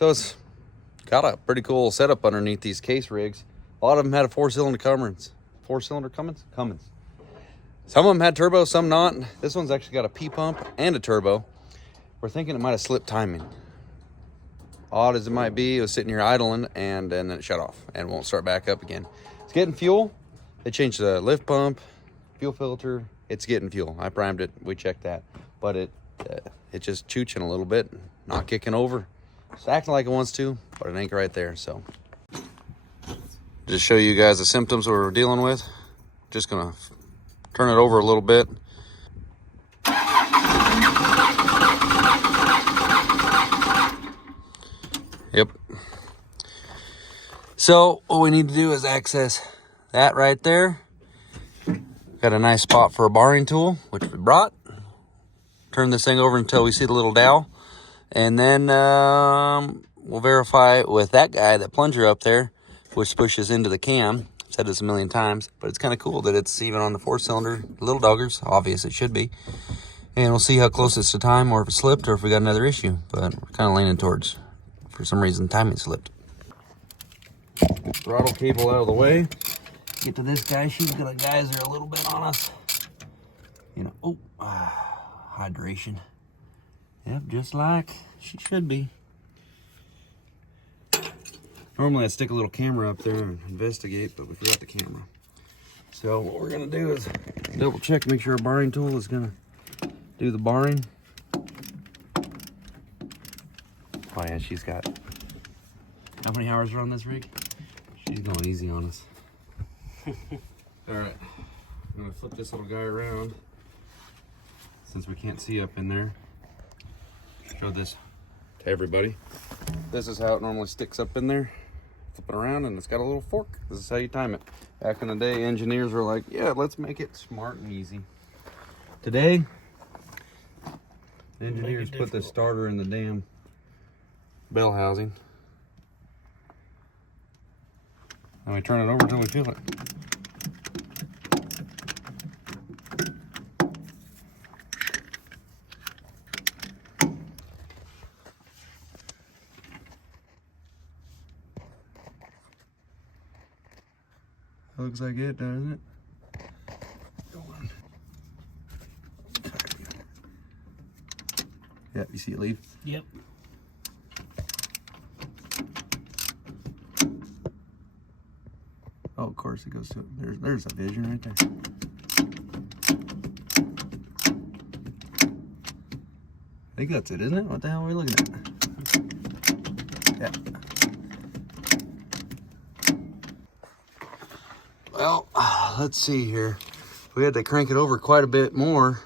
So it's got a pretty cool setup underneath these case rigs. A lot of them had a four-cylinder Cummins. Cummins. Some of them had turbo, some not. This one's actually got a P-pump and a turbo. We're thinking it might have slipped timing. Odd as it might be, it was sitting here idling and then it shut off and won't start back up again. It's getting fuel. They changed the lift pump, fuel filter. It's getting fuel. I primed it. We checked that, but it just chooching a little bit, not kicking over. It's acting like it wants to, but it ain't right there. So, just show you guys the symptoms we're dealing with. Just gonna turn it over a little bit. Yep. So what we need to do is access that right there. Got a nice spot for a barring tool, which we brought. Turn this thing over until we see the little dowel. And then we'll verify with that guy, that plunger up there, which pushes into the cam. I've said this a million times, but it's kind of cool that it's even on the four-cylinder little doggers. Obvious it should be. And we'll see how close it's to time, or if it slipped, or if we got another issue. But we're kind of leaning towards, for some reason, timing slipped. Throttle cable out of the way. Get to this guy. She's got a geyser a little bit on us. You know, hydration. Yep, just like she should be. Normally I'd stick a little camera up there and investigate, but we forgot the camera. So what we're gonna do is double check, make sure our barring tool is gonna do the barring. Oh yeah, she's got, how many hours are on this rig? She's going easy on us. All right, I'm gonna flip this little guy around since we can't see up in there. Show this to everybody. This is how it normally sticks up in there. Flip it around and it's got a little fork. This is how you time it. Back in the day, engineers were like, yeah, let's make it smart and easy. Today, engineers put the starter in the damn bell housing. And we turn it over until we feel it. Looks like it, doesn't it? Go on. Yeah, you see it leave? Yep. Oh, of course it goes to it. There's a vision right there. I think that's it, isn't it? What the hell are we looking at? Yeah. Well, let's see here. We had to crank it over quite a bit more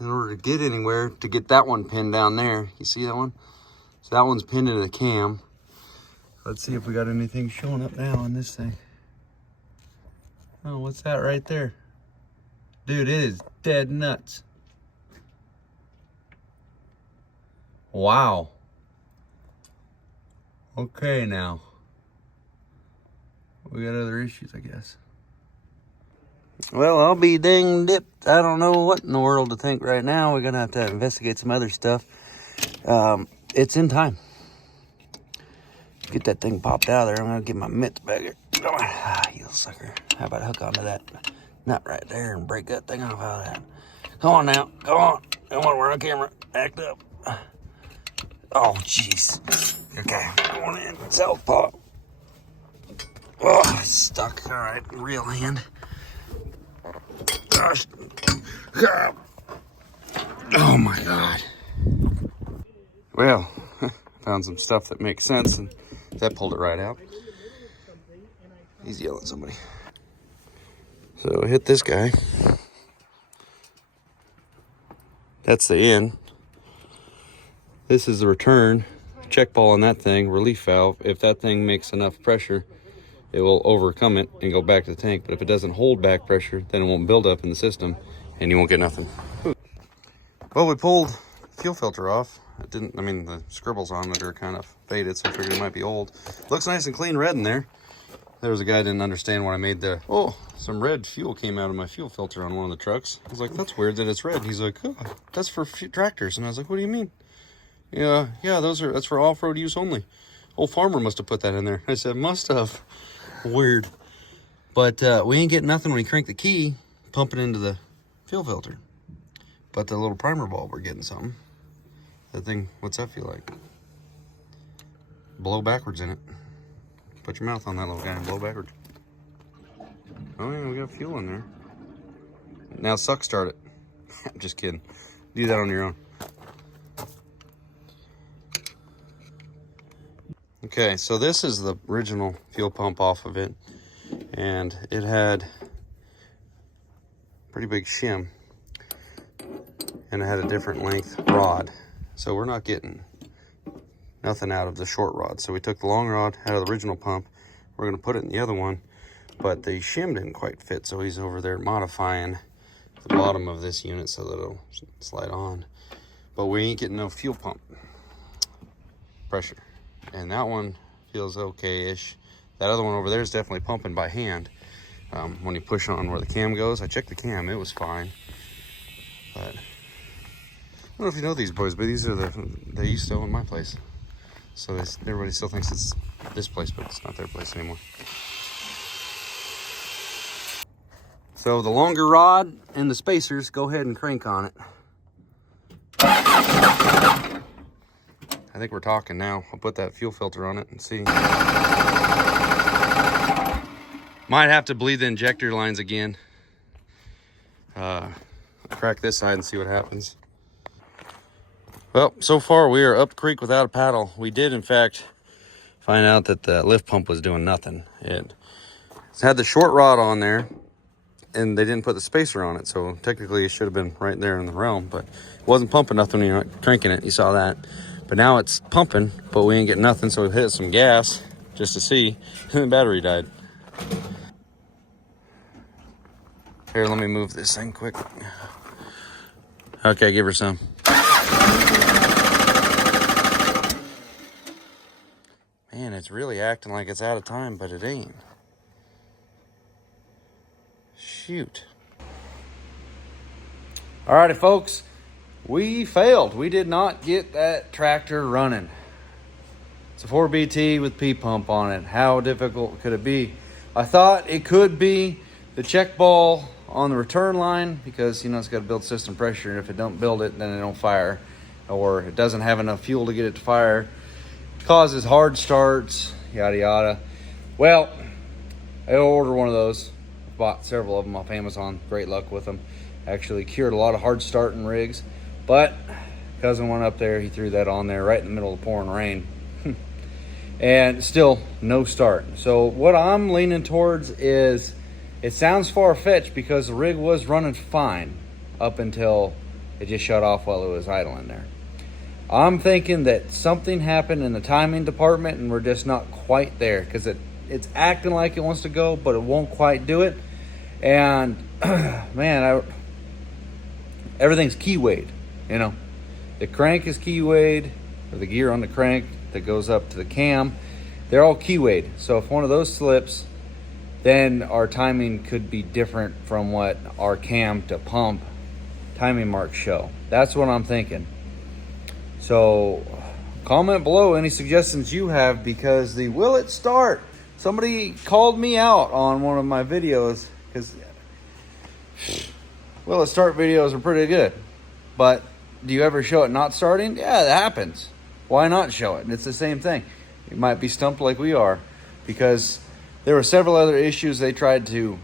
in order to get anywhere, to get that one pinned down there. You see that one? So that one's pinned into the cam. Let's see if we got anything showing up now on this thing. Oh, what's that right there? Dude, it is dead nuts. Wow. Okay, now. We got other issues, I guess. Well, I'll be dang dipped. I don't know what in the world to think right now. We're going to have to investigate some other stuff. It's in time. Get that thing popped out of there. I'm going to get my mitts back here. Come on. Ah, you little sucker. How about I hook onto that nut right there and break that thing off out of that? Come on now. Come on. Come on, we're on camera. Act up. Oh, jeez. Okay. Going in. Southpaw. Oh, stuck. All right. Real hand. Gosh. Oh my God. Well, found some stuff that makes sense, and that pulled it right out. He's yelling at somebody. So I hit this guy. That's the in. This is the return. Check ball on that thing, relief valve. If that thing makes enough pressure, it will overcome it and go back to the tank. But if it doesn't hold back pressure, then it won't build up in the system and you won't get nothing. Well, we pulled the fuel filter off. It didn't, I mean, the scribbles on it are kind of faded, so I figured it might be old. Looks nice and clean red in there. There was a guy who didn't understand when I made the, oh, some red fuel came out of my fuel filter on one of the trucks. I was like, that's weird that it's red. He's like, oh, that's for tractors. And I was like, what do you mean? Yeah, that's for off-road use only. Old farmer must have put that in there. I said, must have. Weird. But we ain't getting nothing when we crank the key, pumping into the fuel filter. But the little primer bulb, we're getting something. That thing, what's that feel like? Blow backwards in it. Put your mouth on that little guy and blow backwards. Oh yeah, we got fuel in there. Now suck start it. I'm just kidding. Do that on your own. Okay, so this is the original fuel pump off of it. And it had pretty big shim. And it had a different length rod. So we're not getting nothing out of the short rod. So we took the long rod out of the original pump. We're gonna put it in the other one, but the shim didn't quite fit. So he's over there modifying the bottom of this unit so that it'll slide on. But we ain't getting no fuel pump pressure. And that one feels okay-ish. That other one over there is definitely pumping by hand. When you push on where the cam goes, I checked the cam, it was fine. But I don't know if you know these boys, but these are they used to own my place. So everybody still thinks it's this place, but it's not their place anymore. So the longer rod and the spacers, go ahead and crank on it. I think we're talking now. I'll put that fuel filter on it and see. Might have to bleed the injector lines again. Crack this side and see what happens. Well, so far we are up creek without a paddle. We did, in fact, find out that the lift pump was doing nothing. It had the short rod on there, and they didn't put the spacer on it, so technically it should have been right there in the realm, but it wasn't pumping nothing when you're not cranking it. You saw that. But now it's pumping, but we ain't getting nothing, so we hit some gas just to see, and the battery died. Here, let me move this thing quick. Okay, give her some. Man, it's really acting like it's out of time, but it ain't. Shoot. Alrighty, folks. We failed. We did not get that tractor running. It's a 4BT with P-pump on it. How difficult could it be? I thought it could be the check ball on the return line because, you know, it's got to build system pressure, and if it don't build it, then it don't fire, or it doesn't have enough fuel to get it to fire. It causes hard starts, yada yada. Well, I ordered one of those. Bought several of them off Amazon. Great luck with them. Actually cured a lot of hard starting rigs, but cousin went up there, he threw that on there right in the middle of pouring rain. And still no start. So what I'm leaning towards is, it sounds far-fetched because the rig was running fine up until it just shut off while it was idling there. I'm thinking that something happened in the timing department and we're just not quite there, because it's acting like it wants to go, but it won't quite do it. And man, everything's key weighed, you know. The crank is key weighed, or the gear on the crank that goes up to the cam, they're all key weighed. So if one of those slips, then our timing could be different from what our cam to pump timing marks show. That's what I'm thinking. So comment below any suggestions you have, because the will it start, somebody called me out on one of my videos, because will it start videos are pretty good, but do you ever show it not starting? Yeah, that happens. Why not show it? It's the same thing. You might be stumped like we are, because there were several other issues they tried to,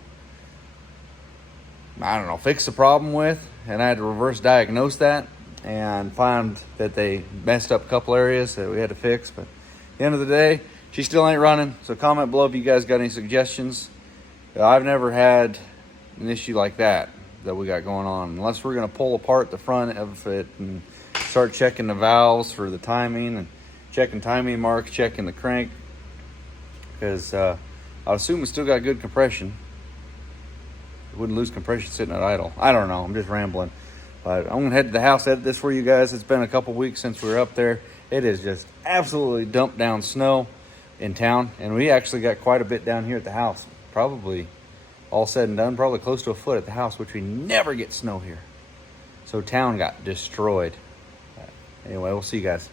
I don't know, fix the problem with, and I had to reverse diagnose that and find that they messed up a couple areas that we had to fix. But at the end of the day, she still ain't running. So comment below if you guys got any suggestions. I've never had an issue like that we got going on, unless we're going to pull apart the front of it and start checking the valves for the timing and checking timing marks, checking the crank, because I assume it's still got good compression. It wouldn't lose compression sitting at idle. I don't know, I'm just rambling. But I'm gonna head to the house, edit this for you guys. It's been a couple weeks since we were up there. It is just absolutely dumped down snow in town, and we actually got quite a bit down here at the house. Probably, all said and done, probably close to a foot at the house, which we never get snow here. So town got destroyed. Anyway, we'll see you guys.